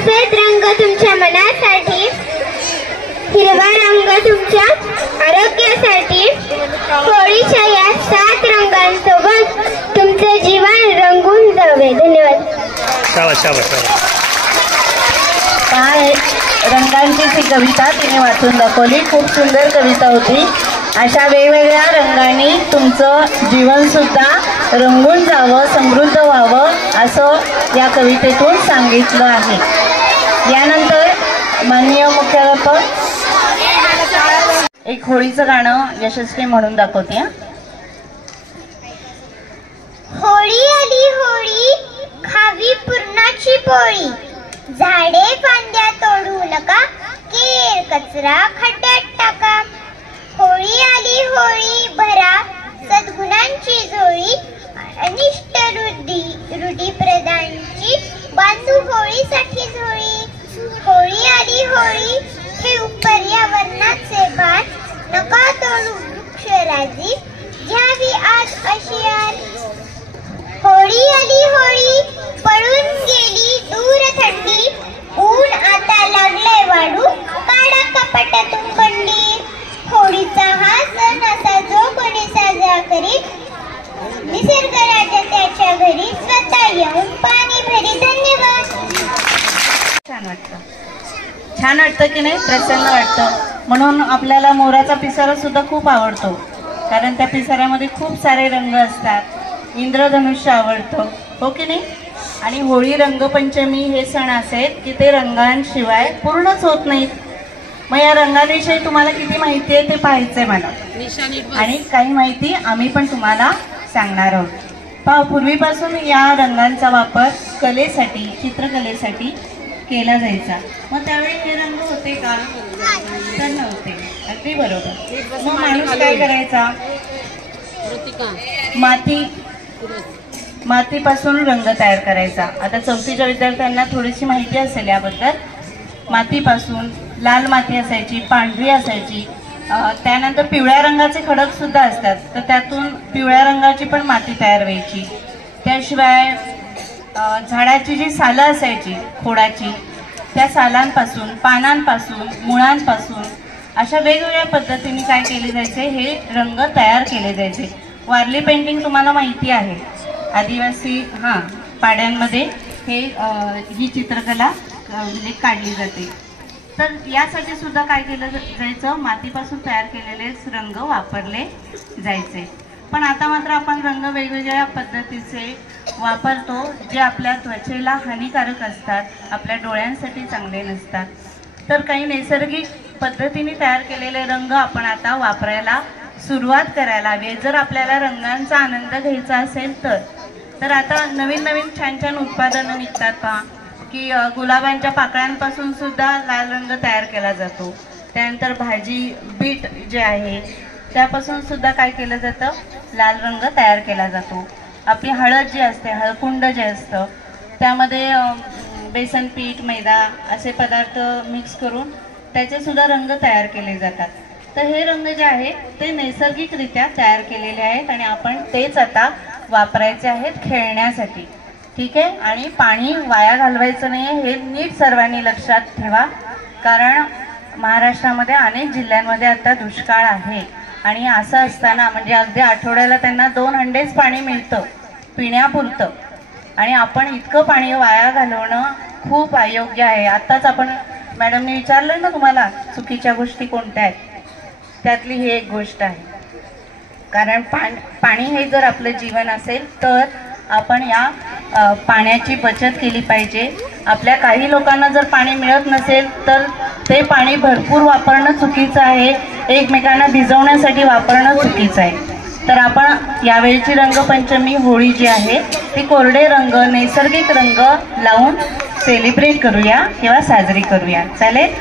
सफेद रंग तुमच्या मनासाठी, हिरवा रंग तुमच्या आरोग्यासाठी, होळीच्या या 7 रंगांसोबत तुमचे जीवन रंगून जावे. धन्यवाद. शाबास शाबास शाबास. काय रंगांची ती कविता तिने वाचून दाखवली. खूप सुंदर कविता होती. अशा वेगवेगळ्या रंगांनी तुमचं जीवनसुद्धा रंगून जावं, समृद्ध व्हावं असं या कवितेतून सांगितलं आहे. यानंतर माननीय मुख्याध्यापक एक होळीचं गाणं यशस्वी म्हणून दाखवते. होळी आली होळी, खावी पुरणाची पोळी, झाडे फांद्या तोडू नका, केर कचरा खड्ड्यात टाका. होळी आली होळी, भरा सद्गुणांची झोळी, अनिष्ट रूढी प्रदांची बांधू होळीसाठी झोळी. होळी आली होळी, ठेवू पर्यावरणाचे भान, नका तोडू वृक्षराजी, घ्यावी आज अशी आण. होळी आली होळी, पळून गेली दूर थंडी, ऊन आता लागले वाढू, काढा कपाटातून बंडी. होळीचा हा सण असा जो कोणी साजरा करीत, निसर्ग राजा त्याच्या घरी स्वतः येऊन पाणी भरी. धन्यवाद. छान वाटतं, छान वाटतं की नाही, प्रसन्न वाटतं. म्हणून आपल्याला मोराचा पिसारा सुद्धा खूप आवडतो, कारण त्या पिसाऱ्यामध्ये खूप सारे रंग असतात. इंद्रधनुष्य आवडतं, हो की नाही. आणि होळी रंगपंचमी हे सण असे आहेत की ते रंगांशिवाय पूर्णच होत नाहीत. मग या रंगांविषयी तुम्हाला किती माहिती आहे ते पाहायचंय मला, आणि काही माहिती आम्ही पण तुम्हाला सांगणार आहोत. पहा, पूर्वीपासून या रंगांचा वापर कलेसाठी, चित्रकलेसाठी केला जायचा. मग त्यावेळी हे रंग होते का? तर नव्हते. अगदी बरोबर. मग माणूस काय करायचा? मातीपासून रंग तयार करायचा. आता 4थीच्या विद्यार्थ्यांना थोडीशी माहिती असेल याबद्दल. मातीपासून लाल माती असायची, पांढरी असायची, त्यानंतर पिवळ्या रंगाचे खडक सुद्धा असतात, तर त्यातून पिवळ्या रंगाची पण माती तयार व्हायची. त्याशिवाय झाडाची जी सालं असायची खोडाची, त्या सालांपासून, पानांपासून, मुळांपासून अशा वेगवेगळ्या पद्धतीने काय केले जायचे, हे रंग तयार केले जायचे. वारली पेंटिंग तुम्हाला माहिती आहे, आदिवासी पाड्यांमध्ये ही चित्रकला म्हणजे काढली जाते. तर यासाठी सुद्धा काय केलं जायचं, मातीपासून तयार केलेले रंग वापरले जायचे. पण आता मात्र आपण रंग वेगवेगळ्या पद्धतीचे वापरतो, जे आपल्या त्वचेला हानिकारक असतात, आपल्या डोळ्यांसाठी चांगले नसतात. तर काही नैसर्गिक पद्धतीने तयार केलेले रंग आपण आता वापरायला सुरुवात करायला हवी. जर आपल्याला रंगांचा आनंद घ्यायचा असेल तर आता नवीन नवीन छान छान उत्पादनं निघतात पहा, की गुलाबांच्या पाकळ्यांपासून सुद्धा लाल रंग तयार केला जातो. त्यानंतर भाजी बीट जे आहे त्यापासून सुद्धा काय केलं जातं, लाल रंग तयार केला जातो. आपली हळद जी असते, हळकुंड जे असतं, त्यामध्ये बेसन पीठ, मैदा असे पदार्थ मिक्स करून त्याचे सुद्धा रंग तयार केले जातात. तर हे रंग जे आहेत ते नैसर्गिकरित्या तयार केलेले आहेत आणि आपण तेच आता वापरायचे आहेत खेळण्यासाठी. ठीक आहे. आणि पाणी वाया घालवायचं नाही आहे, हे नीट सर्वांनी लक्षात ठेवा, कारण महाराष्ट्रामध्ये अनेक जिल्ह्यांमध्ये आता दुष्काळ आहे. आणि असं असताना म्हणजे अगदी आठवड्याला त्यांना 2 हंडेच पाणी मिळतं पिण्यापुरतं, आणि आपण इतकं पाणी वाया घालवणं खूप अयोग्य आहे. आत्ताच आपण मॅडमने विचारलं ना तुम्हाला चुकीच्या गोष्टी कोणत्या आहेत, त्यातली ही एक गोष्ट आहे. कारण पाणी हे जर आपलं जीवन असेल तर आपण या पाण्याची बचत केली पाहिजे. आपल्या काही लोकांना जर पाणी मिळत नसेल तर ते पाणी भरपूर वापरणं चुकीचं आहे, एकमेकांना भिजवण्यासाठी वापरणं चुकीचं आहे. तर आपण यावेळीची रंगपंचमी होळी जी आहे ती कोरडे रंग, नैसर्गिक रंग लावून सेलिब्रेट करूया किंवा साजरी करूया. चालेल?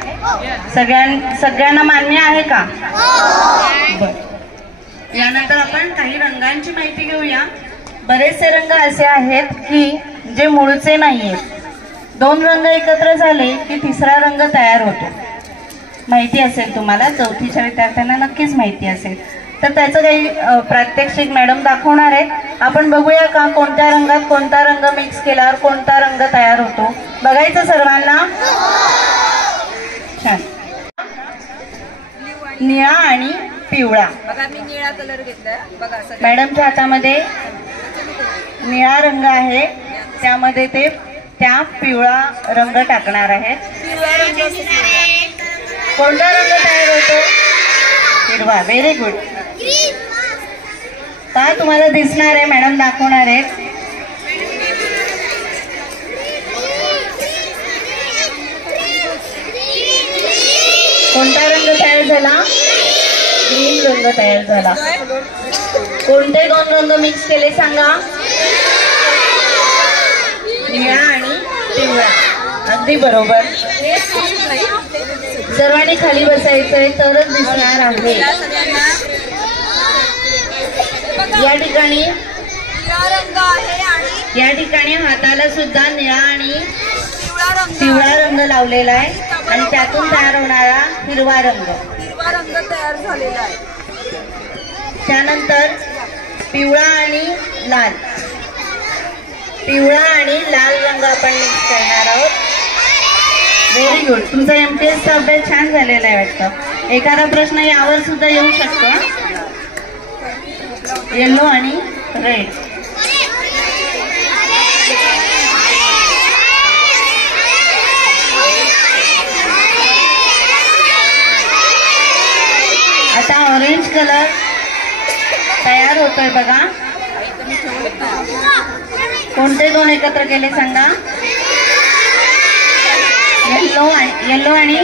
सगळ्यांना मान्य आहे का? बरं. यानंतर आपण काही रंगांची माहिती घेऊया. बरेचसे रंग असे आहेत की जे मूळचे नाही आहेत. 2 रंग एकत्र झाले की 3रा रंग तयार होतो. माहिती असेल तुम्हाला, 4थीच्या विद्यार्थ्यांना नक्कीच माहिती असेल. तर त्याचं काही प्रात्यक्षिक मॅडम दाखवणार आहेत. आपण बघूया का कोणत्या रंगात कोणता रंग मिक्स केल्यावर कोणता रंग तयार होतो. बघायचं सर्वांना? छान. निळा आणि पिवळा. बघा मी निळा कलर घेतलाय. बघा मॅडमच्या हातामध्ये निळा रंग आहे, त्यामध्ये ते त्या पिवळा रंग टाकणार आहेत. कोणता रंग तयार होतो? हिरवा. Very good. का तुम्हाला दिसणार आहे, मॅडम दाखवणार आहेत. कोणता रंग तयार झाला? ग्रीन रंग तयार झाला. कोणते दोन रंग मिक्स केले सांगा? निळा आणि पिवळा. अगदी बरोबर. सर्वांनी खाली बसायचंय तरच दिसणार आहे. या ठिकाणी हाताला सुद्धा निळा आणि पिवळा रंग लावलेला आहे आणि त्यातून तयार होणारा हिरवा रंग तयार झालेला आहे. त्यानंतर पिवळा आणि लाल. पिवळा आणि लाल रंग आपण मिक्स करणार आहोत. Very good. तुमचा MTS अभ्यास छान झालेला आहे वाटतं. एखादा प्रश्न यावर सुद्धा येऊ शकतो. येलो आणि रेड. आता ऑरेंज कलर तयार होतोय बघा. कोणते दोन एकत्र केले सांगा? येलो आणि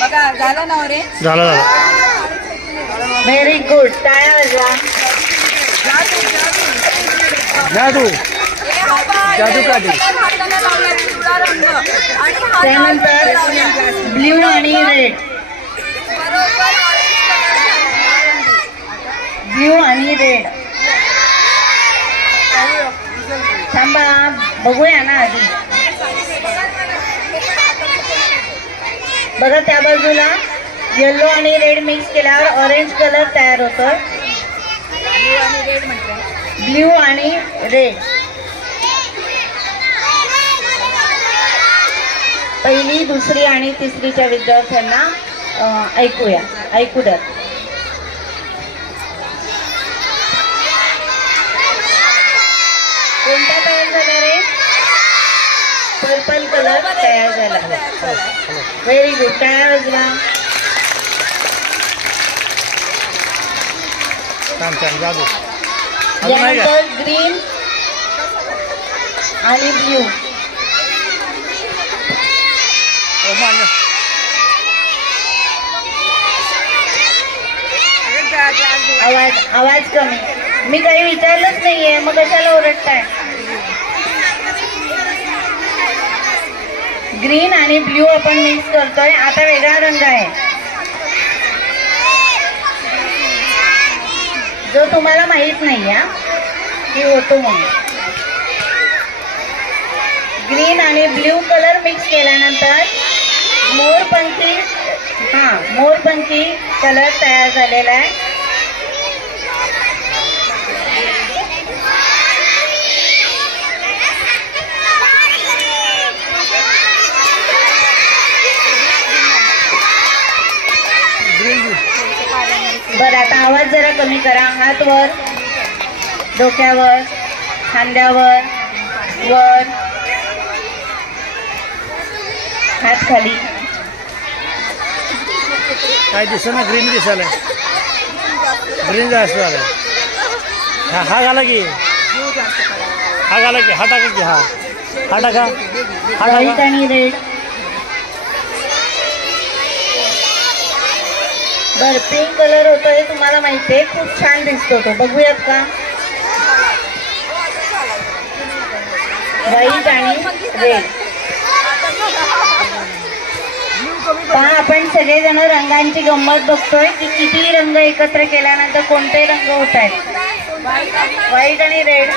बघा झालं ना ऑरेंज. झालं. Very good. टाळ्या वाजवा. जादू काढली. त्यानंतर ब्ल्यू आणि रेड. ब्ल्यू आणि रेड. थांबा बघूया ना आधी. बघा त्या बाजूला येलो आणि रेड मिक्स केल्यावर ऑरेंज कलर तयार होतो. ब्ल्यू आणि रेड. पहिली, दुसरी आणि तिसरीच्या विद्यार्थ्यांना ऐकू द्या. कोणता तयार झाला रे? पर्पल कलर तयार झाला. Very good. तयार वाजवा. छान. जादू. यानंतर ग्रीन आणि ब्ल्यू. आवाज कमी. मी काही विचारलंच नाहीये, मग कशाला ओरडताय? ग्रीन आणि ब्ल्यू आपण मिक्स करतोय. आता वेगळा रंग आहे जो तुम्हाला माहित नाही की होतो म्हणून. ग्रीन आणि ब्ल्यू कलर मिक्स केल्यानंतर मोरपंखी कलर तयार झालेला आहे. बरं, आता आवाज जरा कमी करा. हात वर, डोक्यावर, खांद्यावर, वर, हात खाली. काय दिसत ना? ग्रीन दिसायला. ग्रीन जास्त झालं. हा घाला की. हा टाका की. हा टाका. व्हाईट आणि रेड. बर, पिंक कलर होतोय. तुम्हाला माहिती आहे, खूप छान दिसतो तो. बघूयात का? व्हाईट आणि रेड. पहा, आपण सगळेजण रंगांची गंमत बघतोय की किती रंग एकत्र केल्यानंतर कोणते रंग होत आहेत. व्हाईट आणि रेड.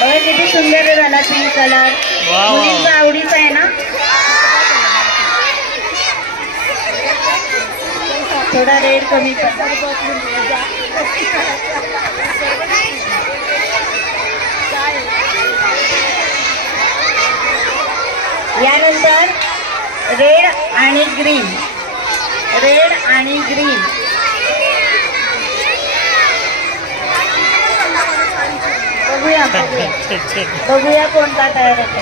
बघा किती सुंदर झाला पिंक कलर. मुलींचा आवडीचा आहे ना. थोडा रेड कमी कर. यानंतर रेड आणि ग्रीन. रेड आणि ग्रीन. बघूया बघूया कोणता तयार होतो.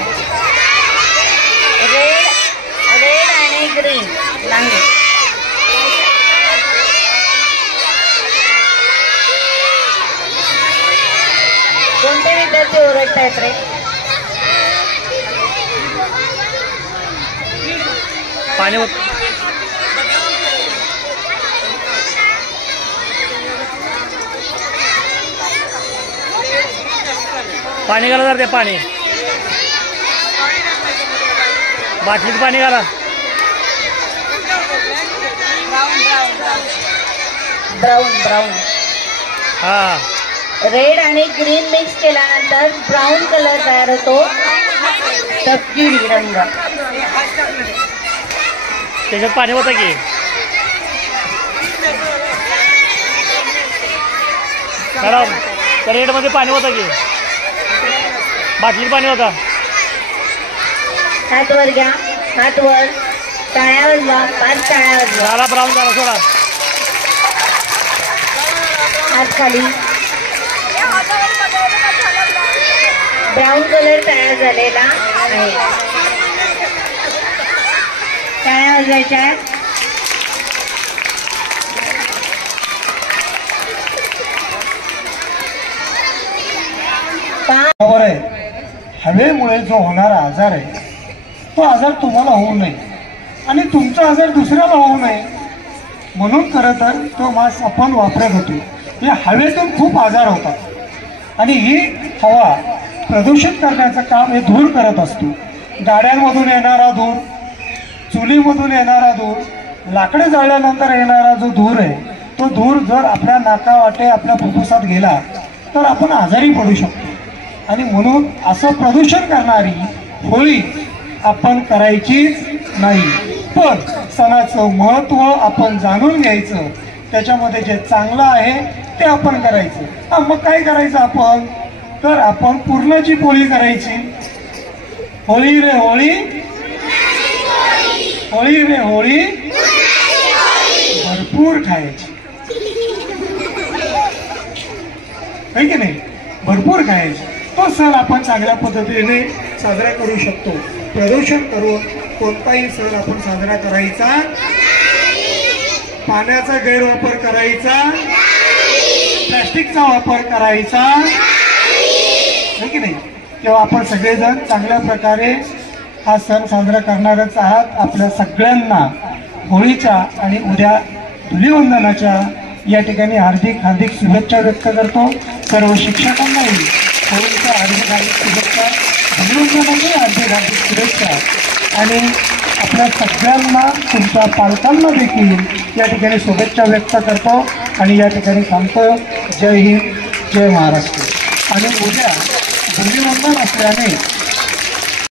रेड रेड आणि ग्रीन लांगे. कोणते विद्यार्थी ओरडतायत रे? पाणी पाणी घाला जर ते पाणी बाटलीत पाणी घाला. Brown brown. हा रेड आणि ग्रीन मिक्स केल्यानंतर ब्राऊन कलर तयार होतो. तपकिरी रंग. त्याच्यात पाणी होतं की खराब. त्या रेडमध्ये पाणी होतं की बाटलीत पाणी होतं. हात वर घ्या. हात वर. टाळ्यावर जा. 5 टाळ्यावर जा. झाला ब्राऊन झाला सोडा. हात खाली. ब्राऊन कलर तयार झालेला आहे. टाळ्यावर जायच्या आहेत. बरोबर आहे. हवेमुळे जो होणारा आजार आहे तो आजार तुम्हाला होऊ नये आणि तुमचा आजार दुसऱ्याला होऊ नये म्हणून खरं तर तो मास्क आपण वापरत होतो. या हवेतून खूप आजार होतात आणि ही हवा प्रदूषित करण्याचं काम हे धूर करत असतो. गाड्यांमधून येणारा धूर, चुलीमधून येणारा धूर, लाकडे जळल्यानंतर येणारा जो धूर आहे तो धूर जर आपल्या नाकावाटे आपल्या फुफ्फुसात गेला तर आपण आजारी पडू शकतो. आणि म्हणून असं प्रदूषण करणारी होळी आपण करायची नाही. पण सणाचं महत्त्व आपण जाणून घ्यायचं. त्याच्यामध्ये जे चांगलं आहे ते आपण करायचं. मग काय करायचं आपण तर आपण पुरणाची पोळी करायची. होळी रे होळी, होळी रे होळी, भरपूर खायची. आहे की नाही? भरपूर खायची. तो सण आपण चांगल्या पद्धतीने साजरा करू शकतो. प्रदूषण करून कोणताही सण आपण साजरा करायचा. पाण्याचा गैरवापर करायचा, प्लास्टिकचा वापर करायचा आहे की नाही. तेव्हा आपण सगळेजण चांगल्या प्रकारे हा सण साजरा करणारच आहात. आपल्या सगळ्यांना होळीच्या आणि उद्या धुलीवंदनाच्या या ठिकाणी हार्दिक हार्दिक शुभेच्छा व्यक्त करतो. सर्व शिक्षकांनाही होळीच्या हार्दिक हार्दिक शुभेच्छा, धुलीवंदनाची हार्दिक हार्दिक शुभेच्छा आणि आपल्या सगळ्यांना तुमच्या पालकांना देखील या ठिकाणी शुभेच्छा व्यक्त करतो आणि या ठिकाणी सांगतो जय हिंद, जय महाराष्ट्र. आणि उद्या धुलीवंदन असल्याने